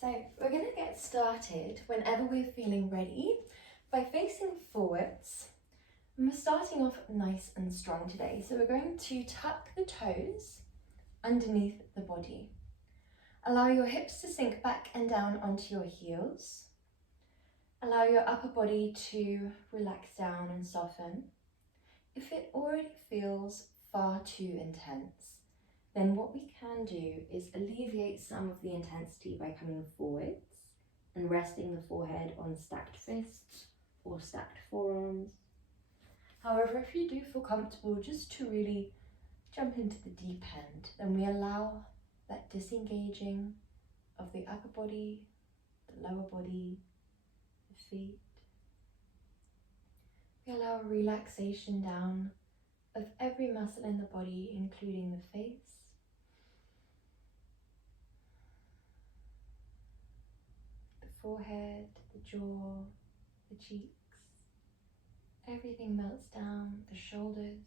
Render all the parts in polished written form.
So we're going to get started whenever we're feeling ready by facing forwards. And we're starting off nice and strong today. So we're going to tuck the toes underneath the body. Allow your hips to sink back and down onto your heels. Allow your upper body to relax down and soften. If it already feels far too intense, then what we can do is alleviate some of the intensity by coming forwards and resting the forehead on stacked fists or stacked forearms. However, if you do feel comfortable just to really jump into the deep end, then we allow that disengaging of the upper body, the lower body, the feet. We allow a relaxation down of every muscle in the body, including the face, the forehead, the jaw, the cheeks. Everything melts down, the shoulders.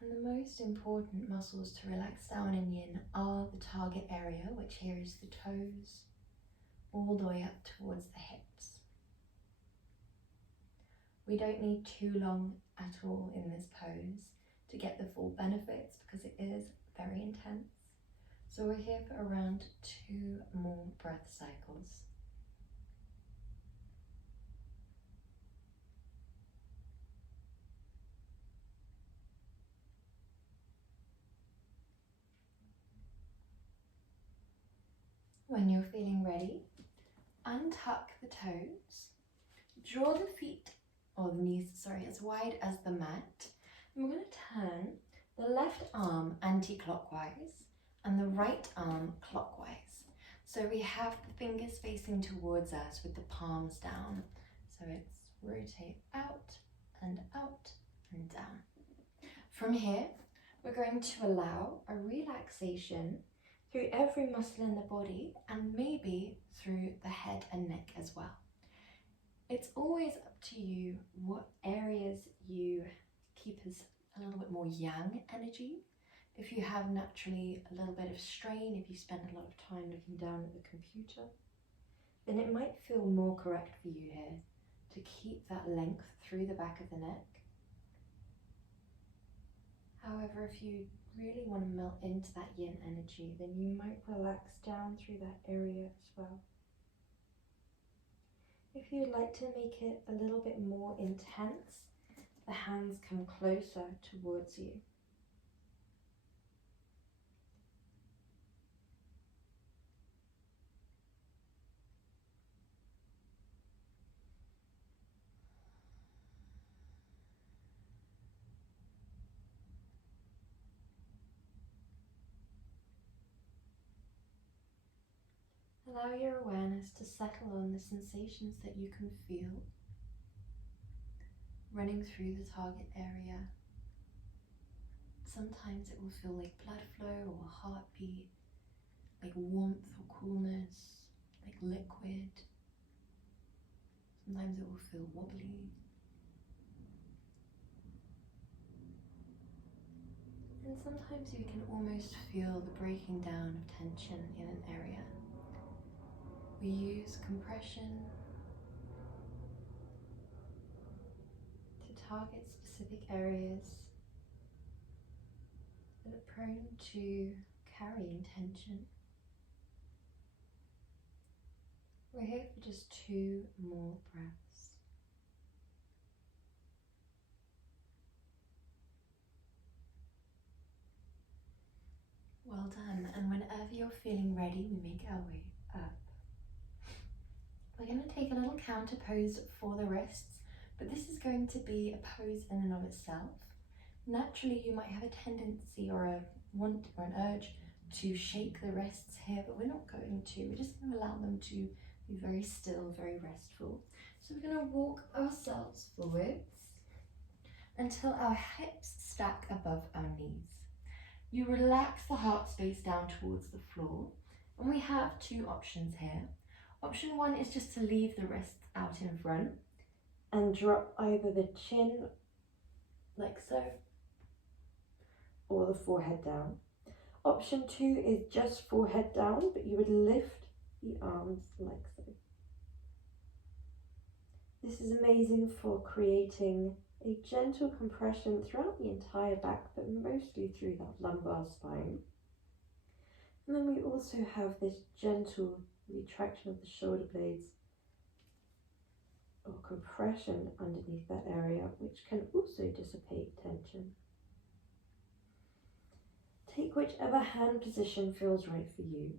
And the most important muscles to relax down in yin are the target area, which here is the toes, all the way up towards the hips. We don't need too long at all in this pose to get the full benefits because it is very intense. So we're here for around 2 more breath cycles. When you're feeling ready, untuck the toes, draw the feet, or the knees, sorry, as wide as the mat. And we're going to turn the left arm anti-clockwise and the right arm clockwise. So we have the fingers facing towards us with the palms down. So it's rotate out and down. From here, we're going to allow a relaxation through every muscle in the body and maybe through the head and neck as well. It's always up to you what areas you keep as a little bit more yang energy. If you have naturally a little bit of strain, if you spend a lot of time looking down at the computer, then it might feel more correct for you here to keep that length through the back of the neck. However, if you really want to melt into that yin energy, then you might relax down through that area as well. If you'd like to make it a little bit more intense, the hands come closer towards you. Allow your awareness to settle on the sensations that you can feel running through the target area. Sometimes it will feel like blood flow or heartbeat, like warmth or coolness, like liquid. Sometimes it will feel wobbly. And sometimes you can almost feel the breaking down of tension in an area. We use compression to target specific areas that are prone to carrying tension. We're here for just 2 more breaths. Well done, and whenever you're feeling ready, we make our way up. We're going to take a little counter pose for the wrists, but this is going to be a pose in and of itself. Naturally, you might have a tendency or a want or an urge to shake the wrists here, but we're not going to. We're just going to allow them to be very still, very restful. So we're going to walk ourselves forwards until our hips stack above our knees. You relax the heart space down towards the floor, and we have 2 options here. Option 1 is just to leave the wrists out in front and drop either the chin like so or the forehead down. Option 2 is just forehead down, but you would lift the arms like so. This is amazing for creating a gentle compression throughout the entire back, but mostly through that lumbar spine. And then we also have this gentle retraction of the shoulder blades or compression underneath that area, which can also dissipate tension. Take whichever hand position feels right for you.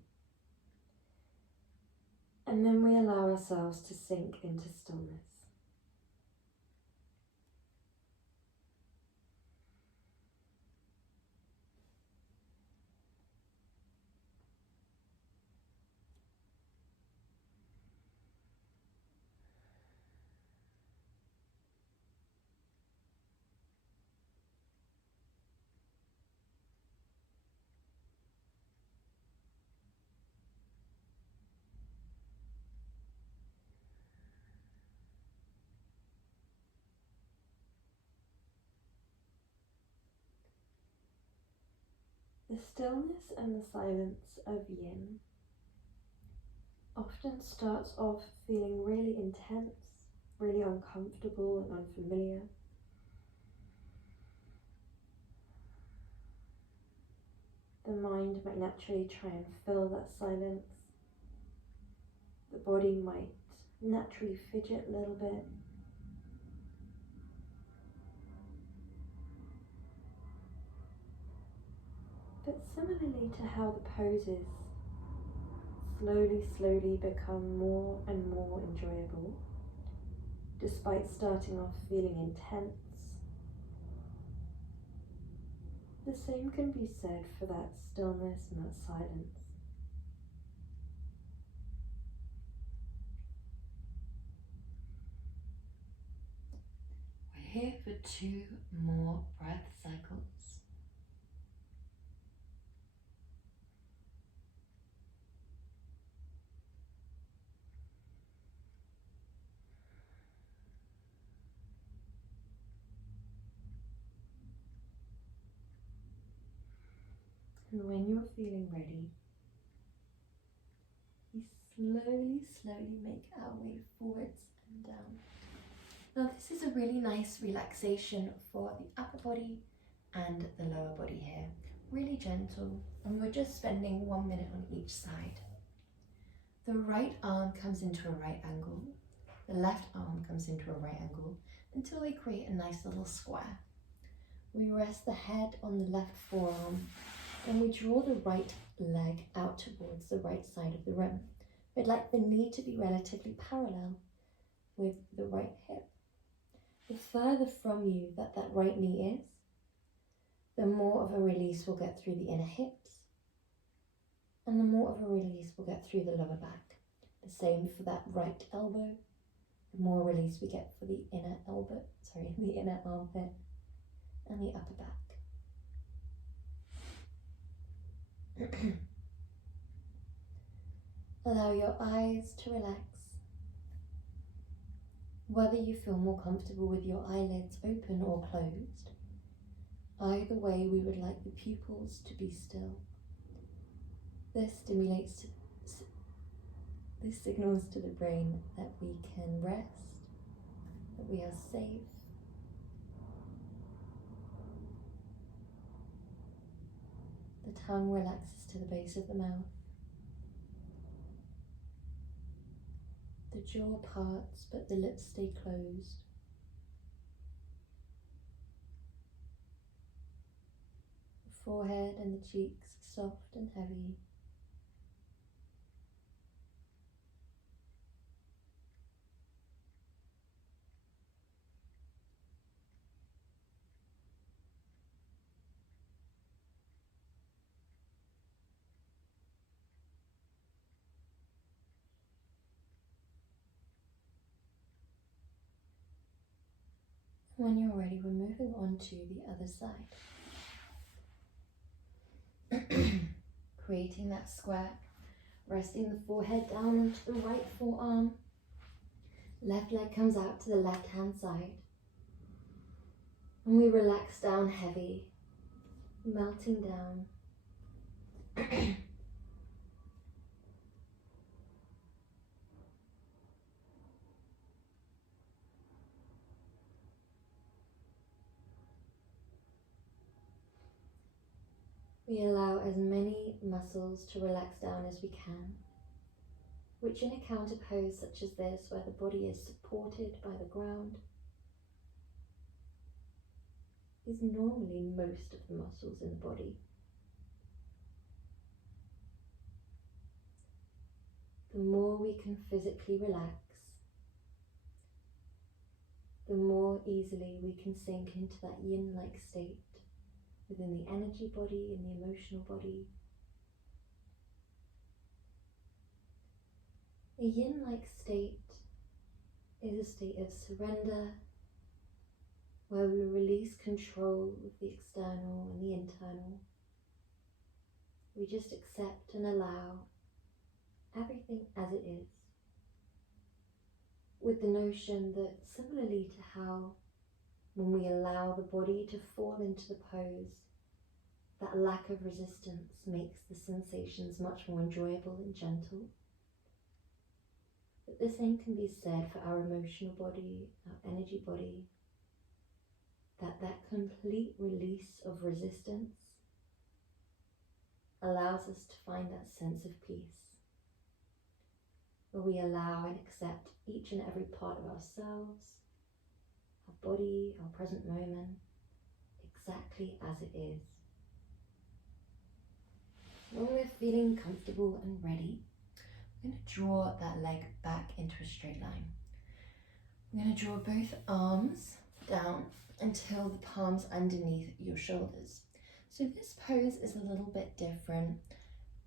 And then we allow ourselves to sink into stillness. The stillness and the silence of yin often starts off feeling really intense, really uncomfortable and unfamiliar. The mind might naturally try and fill that silence. The body might naturally fidget a little bit. But similarly to how the poses slowly become more and more enjoyable, despite starting off feeling intense, the same can be said for that stillness and that silence. We're here for 2 more breath cycles. And when you're feeling ready, We slowly make our way forwards and down. Now this is a really nice relaxation for the upper body and the lower body here. Really gentle, and we're just spending 1 minute on each side. The right arm comes into a right angle, the left arm comes into a right angle until they create a nice little square. We rest the head on the left forearm and we draw the right leg out towards the right side of the room. We'd like the knee to be relatively parallel with the right hip. The further from you that right knee is, the more of a release we'll get through the inner hips, and the more of a release we'll get through the lower back. The same for that right elbow. The more release we get for the inner elbow, the inner armpit and the upper back. Allow your eyes to relax. Whether you feel more comfortable with your eyelids open or closed, either way we would like the pupils to be still. This signals to the brain that we can rest, that we are safe. The tongue relaxes to the base of the mouth. The jaw parts, but the lips stay closed. The forehead and the cheeks soft and heavy. When you're ready, we're moving on to the other side. Creating that square, resting the forehead down onto the right forearm. Left leg comes out to the left hand side. And we relax down heavy, melting down. We allow as many muscles to relax down as we can, which in a counter pose such as this, where the body is supported by the ground, is normally most of the muscles in the body. The more we can physically relax, the more easily we can sink into that yin-like state within the energy body and the emotional body. A yin-like state is a state of surrender, where we release control of the external and the internal. We just accept and allow everything as it is, with the notion that similarly to how when we allow the body to fall into the pose, that lack of resistance makes the sensations much more enjoyable and gentle. But the same can be said for our emotional body, our energy body, that complete release of resistance allows us to find that sense of peace, where we allow and accept each and every part of ourselves, our body, our present moment, exactly as it is. When we're feeling comfortable and ready, we're going to draw that leg back into a straight line. We're going to draw both arms down until the palms underneath your shoulders. So this pose is a little bit different.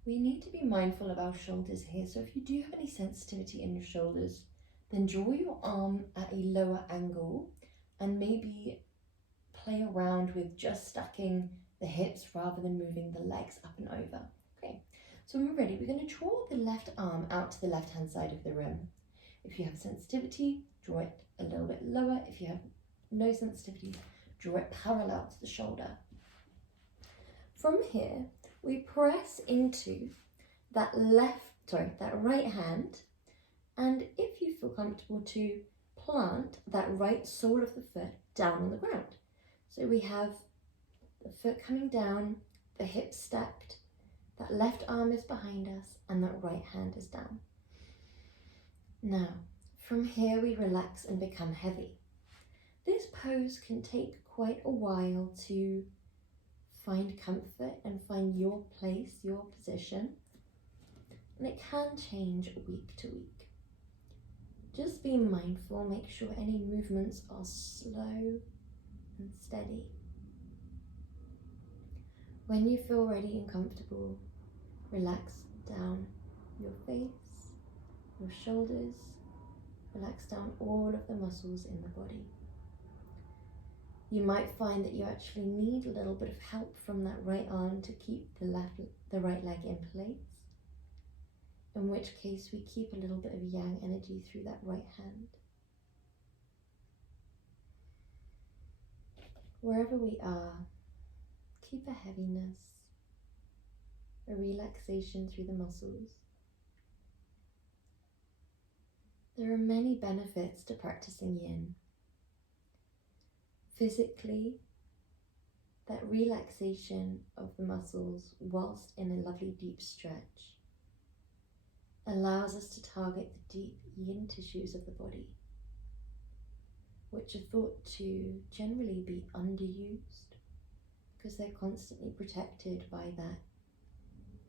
We need to be mindful of our shoulders here. So if you do have any sensitivity in your shoulders, then draw your arm at a lower angle and maybe play around with just stacking the hips rather than moving the legs up and over. Okay, so when we're ready, we're going to draw the left arm out to the left-hand side of the room. If you have sensitivity, draw it a little bit lower. If you have no sensitivity, draw it parallel to the shoulder. From here, we press into that right hand, and if you feel comfortable to plant that right sole of the foot down on the ground. So we have the foot coming down, the hips stacked, that left arm is behind us, and that right hand is down. Now, from here we relax and become heavy. This pose can take quite a while to find comfort and find your place, your position, and it can change week to week. Just be mindful, make sure any movements are slow and steady. When you feel ready and comfortable, relax down your face, your shoulders, relax down all of the muscles in the body. You might find that you actually need a little bit of help from that right arm to keep the right leg in place, in which case we keep a little bit of yang energy through that right hand. Wherever we are, keep a heaviness, a relaxation through the muscles. There are many benefits to practicing yin. Physically, that relaxation of the muscles whilst in a lovely deep stretch allows us to target the deep yin tissues of the body, which are thought to generally be underused because they're constantly protected by that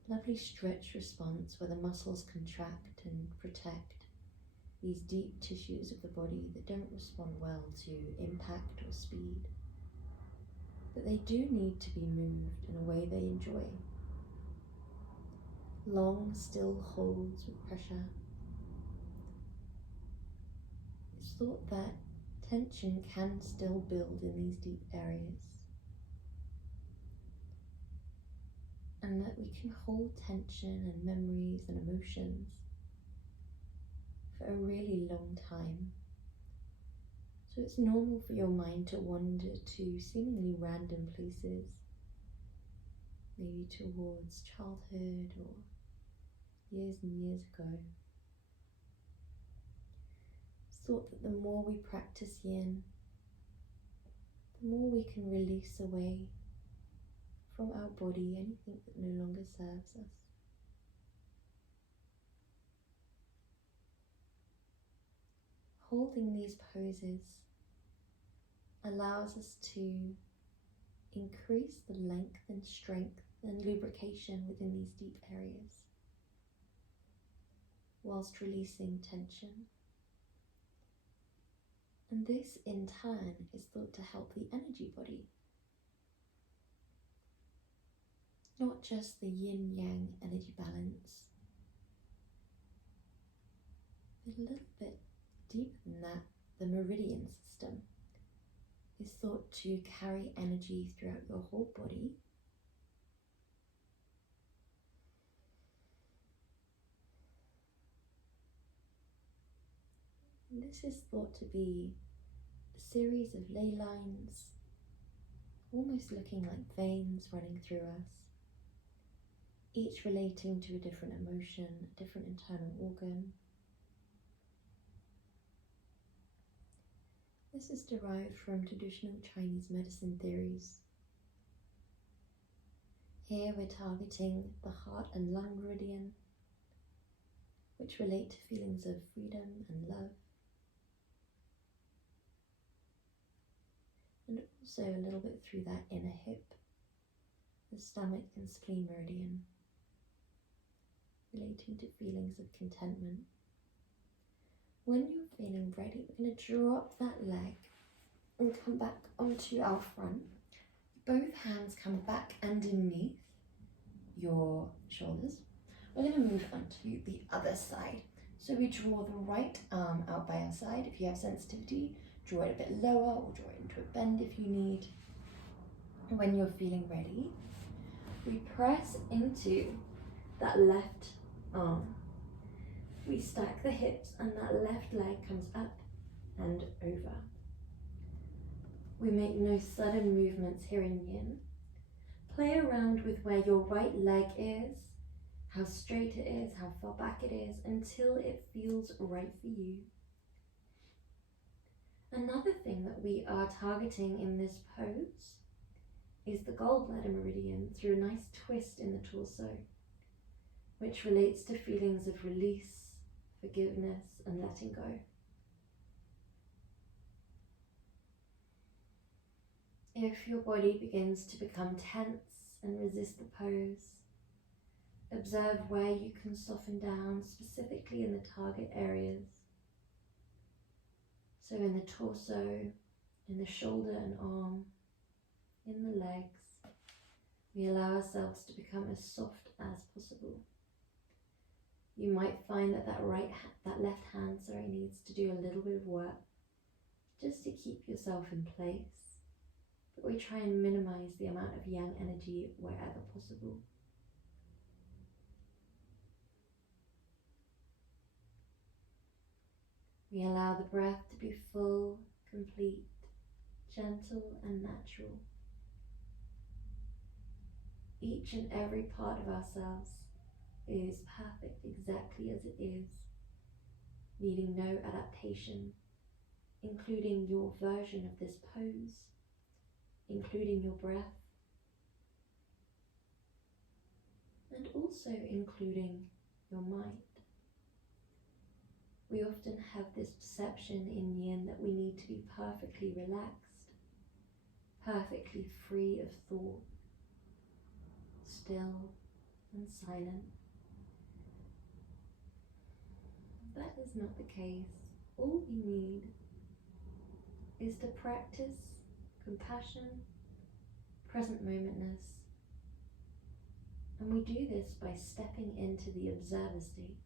lovely stretch response where the muscles contract and protect these deep tissues of the body that don't respond well to impact or speed. But they do need to be moved in a way they enjoy. Long, still holds with pressure. It's thought that tension can still build in these deep areas, and and that we can hold tension and memories and emotions for a really long time. So it's normal for your mind to wander to seemingly random places, maybe towards childhood or years and years ago. It's thought that the more we practice yin, the more we can release away from our body anything that no longer serves us. Holding these poses allows us to increase the length and strength and lubrication within these deep areas, whilst releasing tension. And this in turn is thought to help the energy body, not just the yin-yang energy balance. A little bit deeper than that, the meridian system is thought to carry energy throughout your whole body. And this is thought to be a series of ley lines, almost looking like veins running through us, each relating to a different emotion, a different internal organ. This is derived from traditional Chinese medicine theories. Here we're targeting the heart and lung meridian, which relate to feelings of freedom and love, and also a little bit through that inner hip, the stomach and spleen meridian, relating to feelings of contentment. When you're feeling ready, we're going to drop that leg and come back onto our front. Both hands come back underneath your shoulders. We're going to move on to the other side. So we draw the right arm out by our side. If you have sensitivity, draw it a bit lower or draw it into a bend if you need. And when you're feeling ready, we press into that left arm. We stack the hips and that left leg comes up and over. We make no sudden movements here in yin. Play around with where your right leg is, how straight it is, how far back it is, until it feels right for you. Another thing that we are targeting in this pose is the gallbladder meridian through a nice twist in the torso, which relates to feelings of release, forgiveness and letting go. If your body begins to become tense and resist the pose, observe where you can soften down, specifically in the target areas. So in the torso, in the shoulder and arm, in the legs, we allow ourselves to become as soft as possible. You might find that that left hand needs to do a little bit of work just to keep yourself in place. But we try and minimize the amount of yang energy wherever possible. We allow the breath to be full, complete, gentle and natural. Each and every part of ourselves is perfect exactly as it is, needing no adaptation, including your version of this pose, including your breath, and also including your mind. We often have this perception in yin that we need to be perfectly relaxed, perfectly free of thought, still and silent. That is not the case. All we need is to practice compassion, present momentness, and we do this by stepping into the observer state.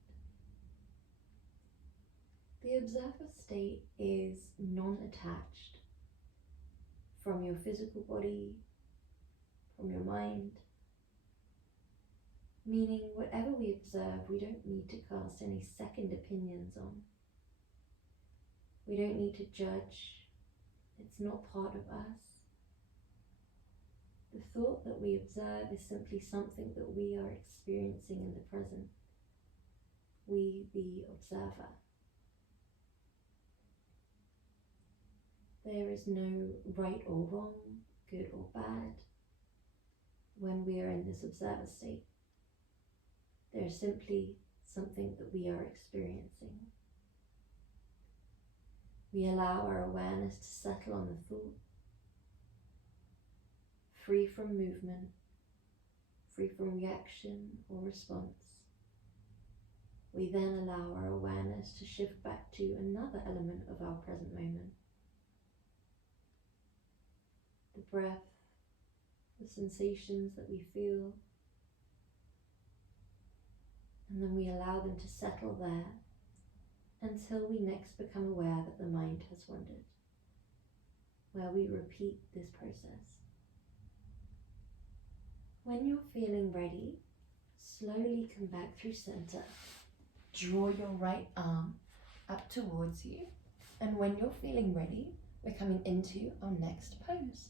The observer state is non-attached from your physical body, from your mind, meaning whatever we observe, we don't need to cast any second opinions on. We don't need to judge. It's not part of us. The thought that we observe is simply something that we are experiencing in the present. We, the observer. There is no right or wrong, good or bad, when we are in this observer state. There is simply something that we are experiencing. We allow our awareness to settle on the thought, free from movement, free from reaction or response. We then allow our awareness to shift back to another element of our present moment. The breath, the sensations that we feel, and then we allow them to settle there until we next become aware that the mind has wandered, where we repeat this process. When you're feeling ready, slowly come back through center. Draw your right arm up towards you, and when you're feeling ready, we're coming into our next pose.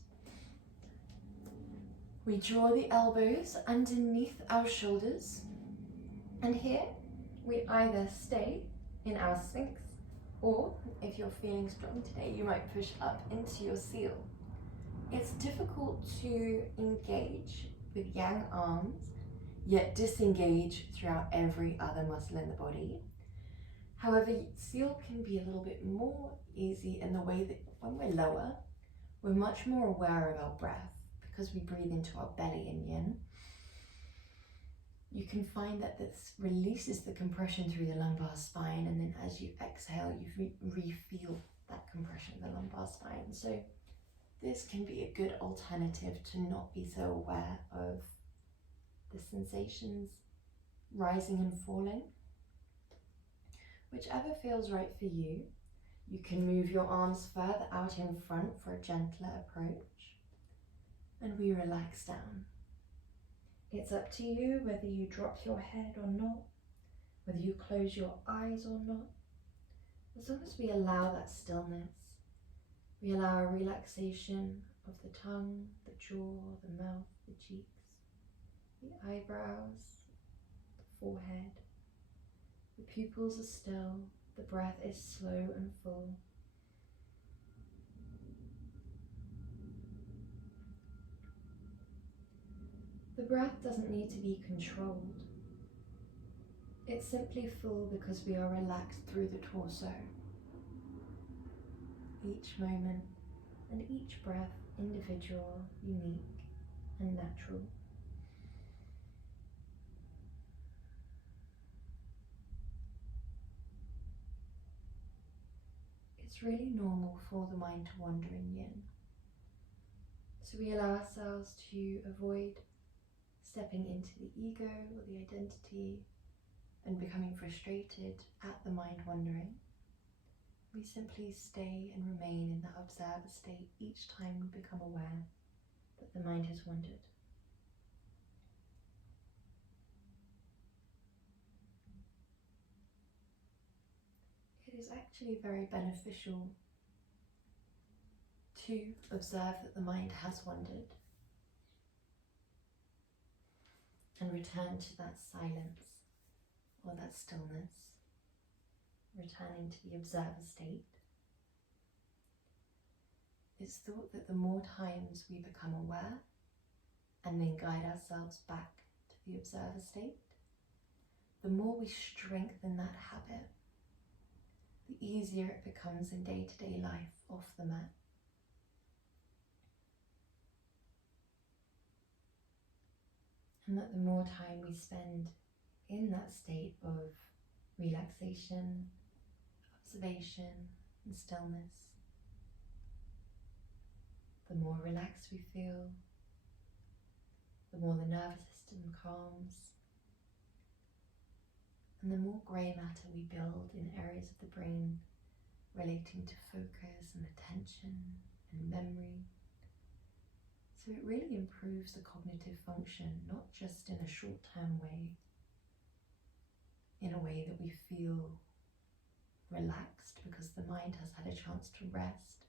We draw the elbows underneath our shoulders, and here we either stay in our Sphinx, or if you're feeling strong today, you might push up into your seal. It's difficult to engage with yang arms, yet disengage throughout every other muscle in the body. However, seal can be a little bit more easy in the way that when we're lower, we're much more aware of our breath because we breathe into our belly in yin. You can find that this releases the compression through the lumbar spine, and then as you exhale, you re-feel that compression of the lumbar spine. So this can be a good alternative to not be so aware of the sensations rising and falling. Whichever feels right for you. You can move your arms further out in front for a gentler approach, and we relax down. It's up to you whether you drop your head or not, whether you close your eyes or not. As long as we allow that stillness, we allow a relaxation of the tongue, the jaw, the mouth, the cheeks, the eyebrows, the forehead. The pupils are still, the breath is slow and full. The breath doesn't need to be controlled. It's simply full because we are relaxed through the torso. Each moment and each breath individual, unique and natural. It's really normal for the mind to wander in yin. So we allow ourselves to avoid stepping into the ego or the identity and becoming frustrated at the mind wandering. We simply stay and remain in that observer state each time we become aware that the mind has wandered. It is actually very beneficial to observe that the mind has wandered and return to that silence or that stillness, returning to the observer state. It's thought that the more times we become aware and then guide ourselves back to the observer state, the more we strengthen that habit, the easier it becomes in day-to-day life off the mat. And that the more time we spend in that state of relaxation, observation, and stillness, the more relaxed we feel, the more the nervous system calms, and the more grey matter we build in areas of the brain relating to focus and attention and memory. So it really improves the cognitive function, not just in a short-term way, in a way that we feel relaxed because the mind has had a chance to rest,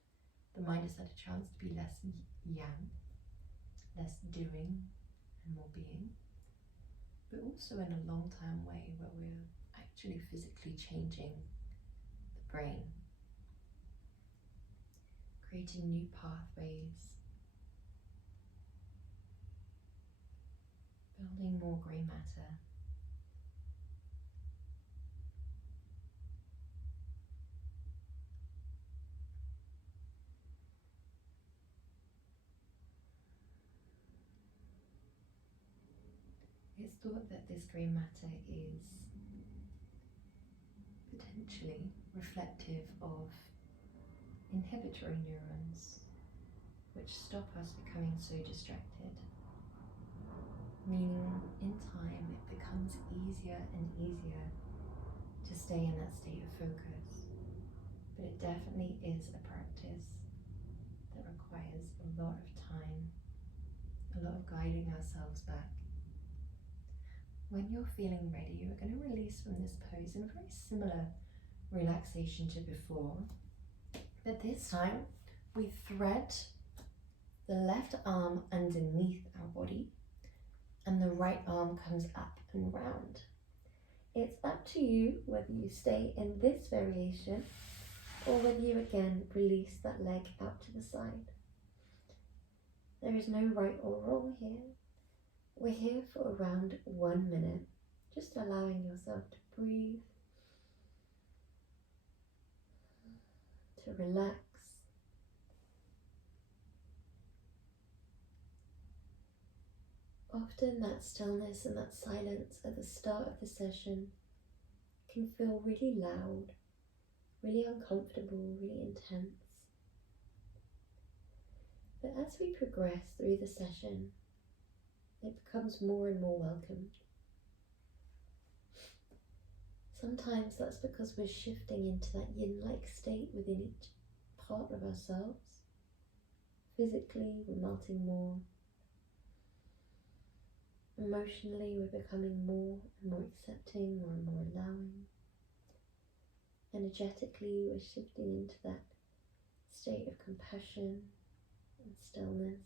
the mind has had a chance to be less yang, less doing and more being, but also in a long-term way where we're actually physically changing the brain, creating new pathways, building more grey matter. It's thought that this grey matter is potentially reflective of inhibitory neurons, which stop us becoming so distracted, meaning in time it becomes easier and easier to stay in that state of focus. But it definitely is a practice that requires a lot of time, a lot of guiding ourselves back. When you're feeling ready, you're going to release from this pose in a very similar relaxation to before, but this time we thread the left arm underneath our body and the right arm comes up and round. It's up to you whether you stay in this variation or whether you again release that leg out to the side. There is no right or wrong here. We're here for around 1 minute, just allowing yourself to breathe, to relax. Often that stillness and that silence at the start of the session can feel really loud, really uncomfortable, really intense. But as we progress through the session, it becomes more and more welcomed. Sometimes that's because we're shifting into that yin-like state within each part of ourselves. Physically, we're melting more. Emotionally, we're becoming more and more accepting, more and more allowing. Energetically, we're shifting into that state of compassion and stillness.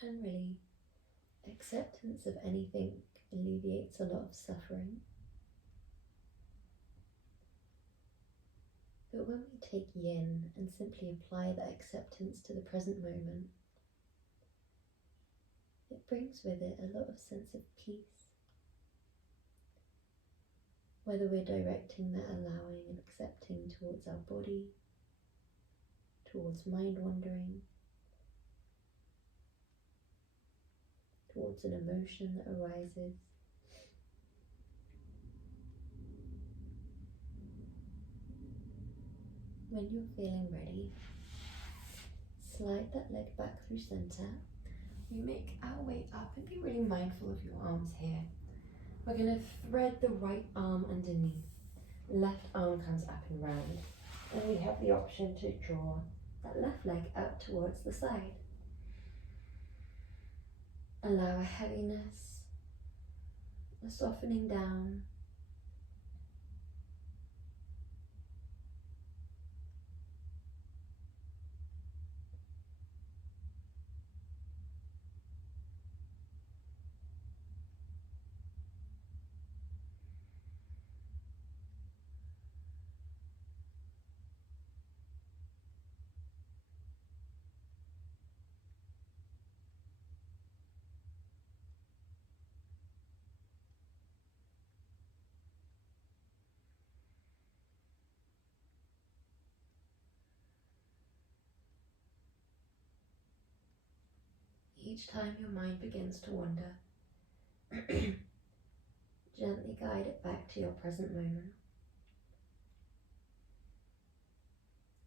Generally, acceptance of anything alleviates a lot of suffering. But when we take yin and simply apply that acceptance to the present moment, it brings with it a lot of sense of peace. Whether we're directing that allowing and accepting towards our body, towards mind wandering, towards an emotion that arises. When you're feeling ready, slide that leg back through center. We make our way up and be really mindful of your arms here. We're going to thread the right arm underneath. Left arm comes up and round. And we have the option to draw that left leg out towards the side. Allow a heaviness, a softening down. Each time your mind begins to wander, gently guide it back to your present moment.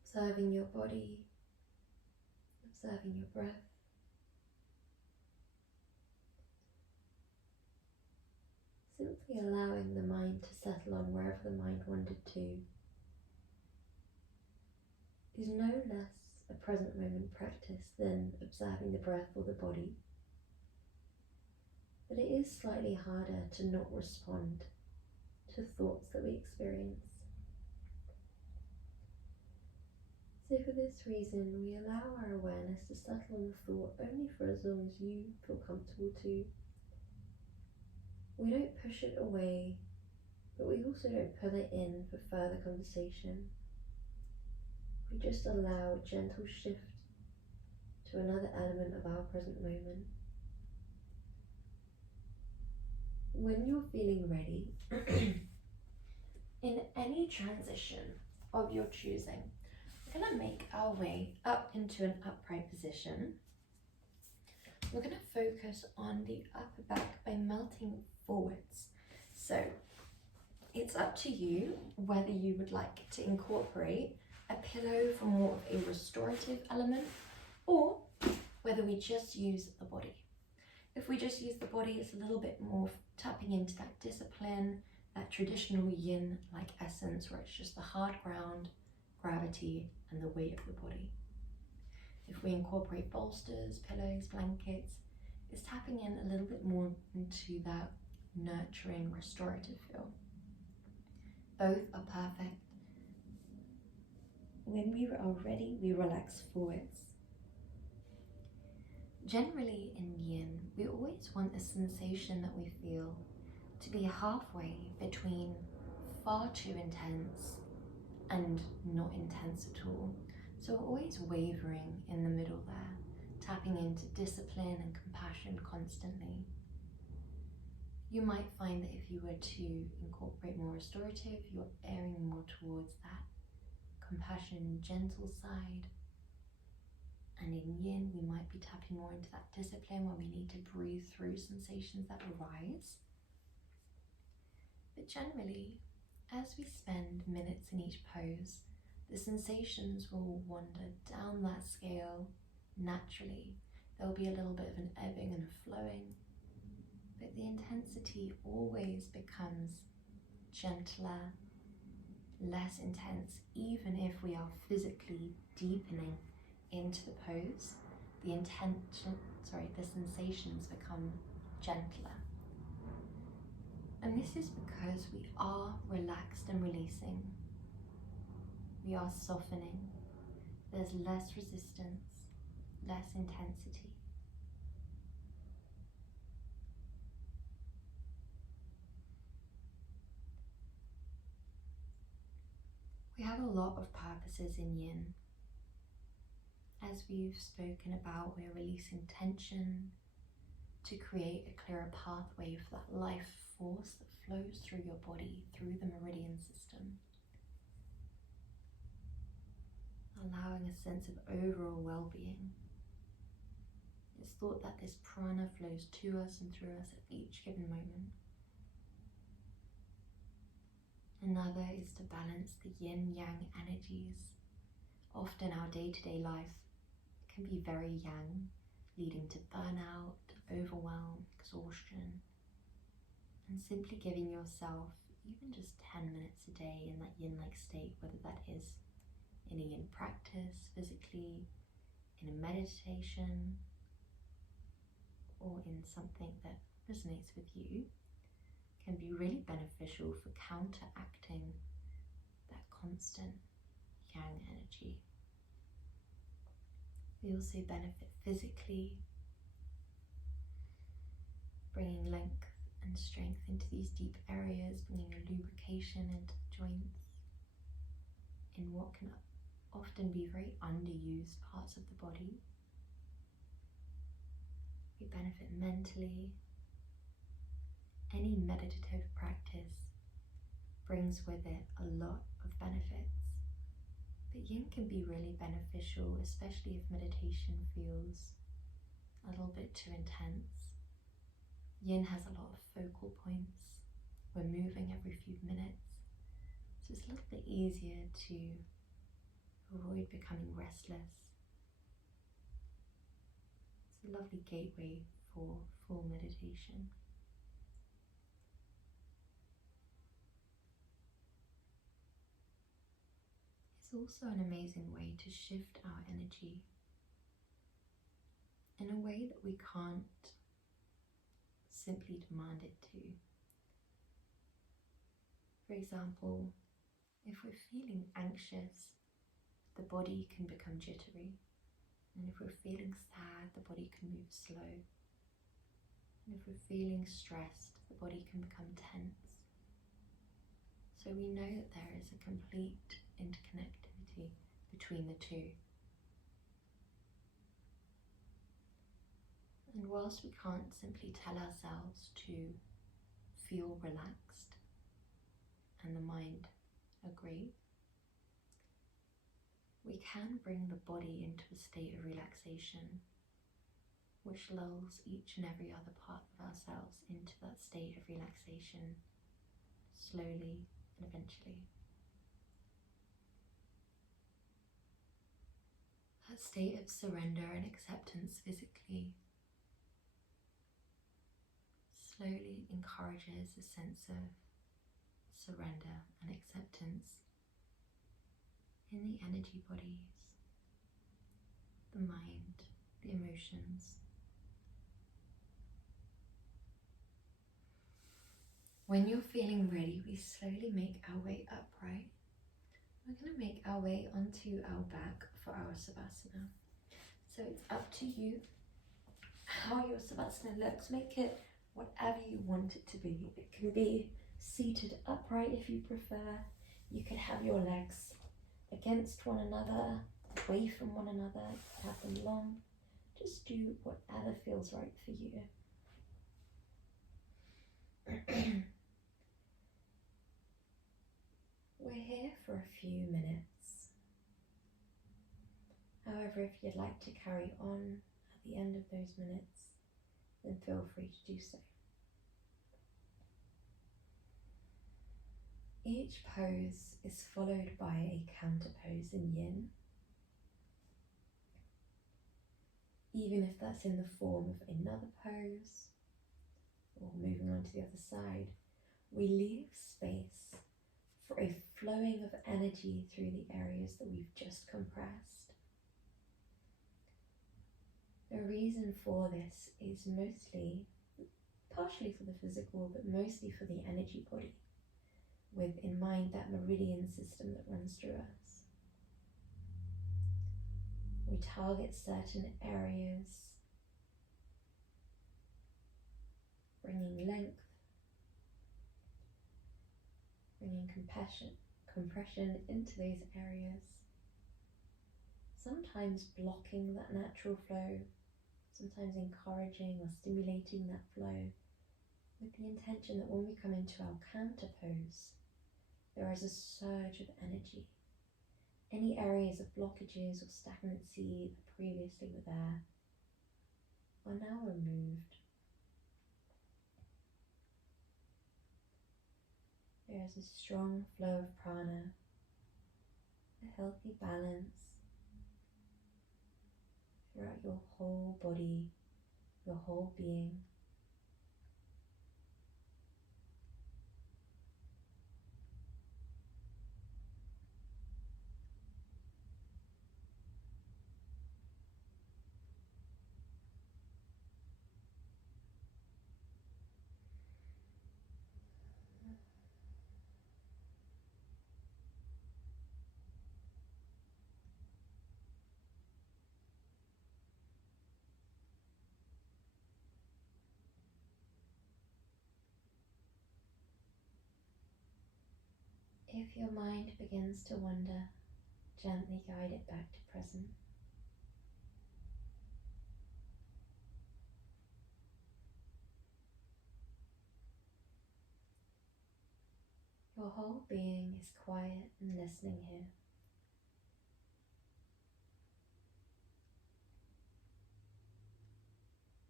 Observing your body, observing your breath. Simply allowing the mind to settle on wherever the mind wandered to. is no less a present moment practice than observing the breath or the body, but it is slightly harder to not respond to thoughts that we experience. So for this reason, we allow our awareness to settle on the thought only for as long as you feel comfortable to. We don't push it away, but we also don't pull it in for further conversation. We just allow a gentle shift to another element of our present moment. When you're feeling ready, in any transition of your choosing, we're going to make our way up into an upright position. We're going to focus on the upper back by melting forwards. So it's up to you whether you would like to incorporate a pillow for more of a restorative element, or whether we just use the body. If we just use the body, it's a little bit more tapping into that discipline, that traditional yin-like essence where it's just the hard ground, gravity, and the weight of the body. If we incorporate bolsters, pillows, blankets, it's tapping in a little bit more into that nurturing, restorative feel. Both are perfect. When we are ready, we relax forwards. Generally in yin, we always want the sensation that we feel to be halfway between far too intense and not intense at all. So we're always wavering in the middle there, tapping into discipline and compassion constantly. You might find that if you were to incorporate more restorative, you're erring more towards that compassion, gentle side. And in yin, we might be tapping more into that discipline where we need to breathe through sensations that arise. But generally, as we spend minutes in each pose, the sensations will wander down that scale naturally. There'll be a little bit of an ebbing and a flowing, but the intensity always becomes gentler, less intense. Even if we are physically deepening into the pose, the sensations become gentler. And this is because we are relaxed and releasing. We are softening. There's less resistance, less intensity. We have a lot of purposes in yin. As we've spoken about, we're releasing tension to create a clearer pathway for that life force that flows through your body, through the meridian system. Allowing a sense of overall well-being. It's thought that this prana flows to us and through us at each given moment. Another is to balance the yin-yang energies. Often our day-to-day life can be very yang, leading to burnout, overwhelm, exhaustion. And simply giving yourself even just 10 minutes a day in that yin-like state, whether that is in a yin practice, physically, in a meditation, or in something that resonates with you, can be really beneficial for counteracting that constant yang energy. We also benefit physically, bringing length and strength into these deep areas, bringing a lubrication into the joints in what can often be very underused parts of the body. We benefit mentally. Any meditative practice brings with it a lot of benefits. But yin can be really beneficial, especially if meditation feels a little bit too intense. Yin has a lot of focal points. We're moving every few minutes, so it's a little bit easier to avoid becoming restless. It's a lovely gateway for full meditation. It's also an amazing way to shift our energy in a way that we can't simply demand it to. For example, if we're feeling anxious, the body can become jittery. And if we're feeling sad, the body can move slow. And if we're feeling stressed, the body can become tense. So we know that there is a complete interconnectivity between the two. And whilst we can't simply tell ourselves to feel relaxed and the mind agree, we can bring the body into a state of relaxation, which lulls each and every other part of ourselves into that state of relaxation, slowly and eventually. That state of surrender and acceptance physically slowly encourages a sense of surrender and acceptance in the energy bodies, the mind, the emotions. When you're feeling ready, we slowly make our way upright. We're going to make our way onto our back for our savasana. So it's up to you how your savasana looks. Make it whatever you want it to be. It can be seated upright if you prefer. You could have your legs against one another, away from one another, have them long. Just do whatever feels right for you. We're here for a few minutes. However, if you'd like to carry on at the end of those minutes, then feel free to do so. Each pose is followed by a counter pose in yin, even if that's in the form of another pose or moving on to the other side. We leave space for a flowing of energy through the areas that we've just compressed. The reason for this is partially for the physical, but mostly for the energy body, with in mind that meridian system that runs through us. We target certain areas, bringing length, bringing compression into those areas, sometimes blocking that natural flow, sometimes encouraging or stimulating that flow, with the intention that when we come into our counter pose, there is a surge of energy. Any areas of blockages or stagnancy that previously were there are now removed. There is a strong flow of prana, a healthy balance throughout your whole body, your whole being. If your mind begins to wander, gently guide it back to present. Your whole being is quiet and listening here.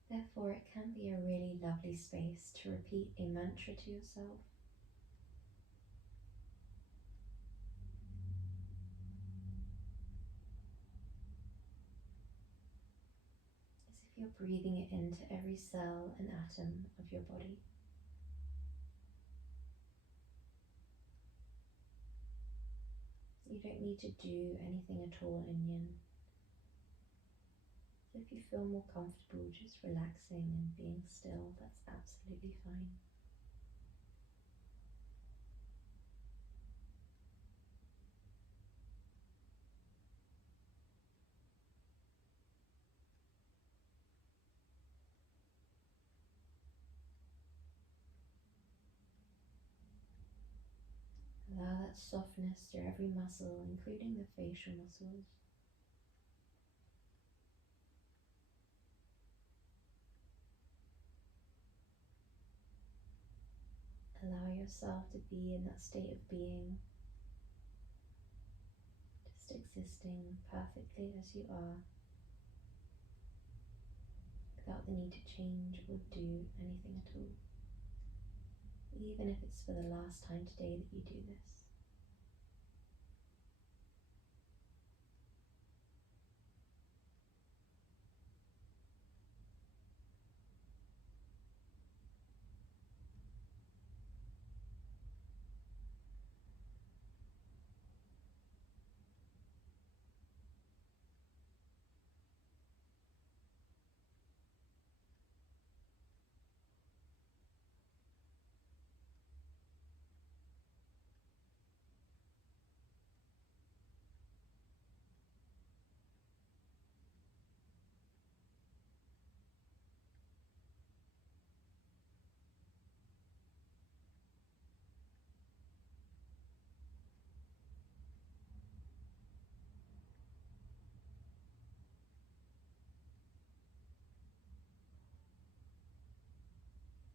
Therefore, it can be a really lovely space to repeat a mantra to yourself. As if you're breathing it into every cell and atom of your body. You don't need to do anything at all in yin. So if you feel more comfortable just relaxing and being still, that's absolutely fine. Allow that softness through every muscle, including the facial muscles. Allow yourself to be in that state of being, just existing perfectly as you are, without the need to change or do anything at all, even if it's for the last time today that you do this.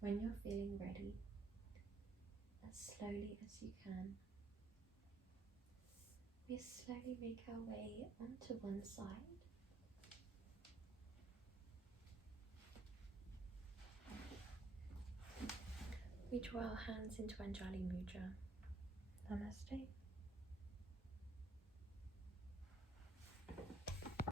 When you're feeling ready, as slowly as you can, we slowly make our way onto one side. We draw our hands into Anjali Mudra. Namaste.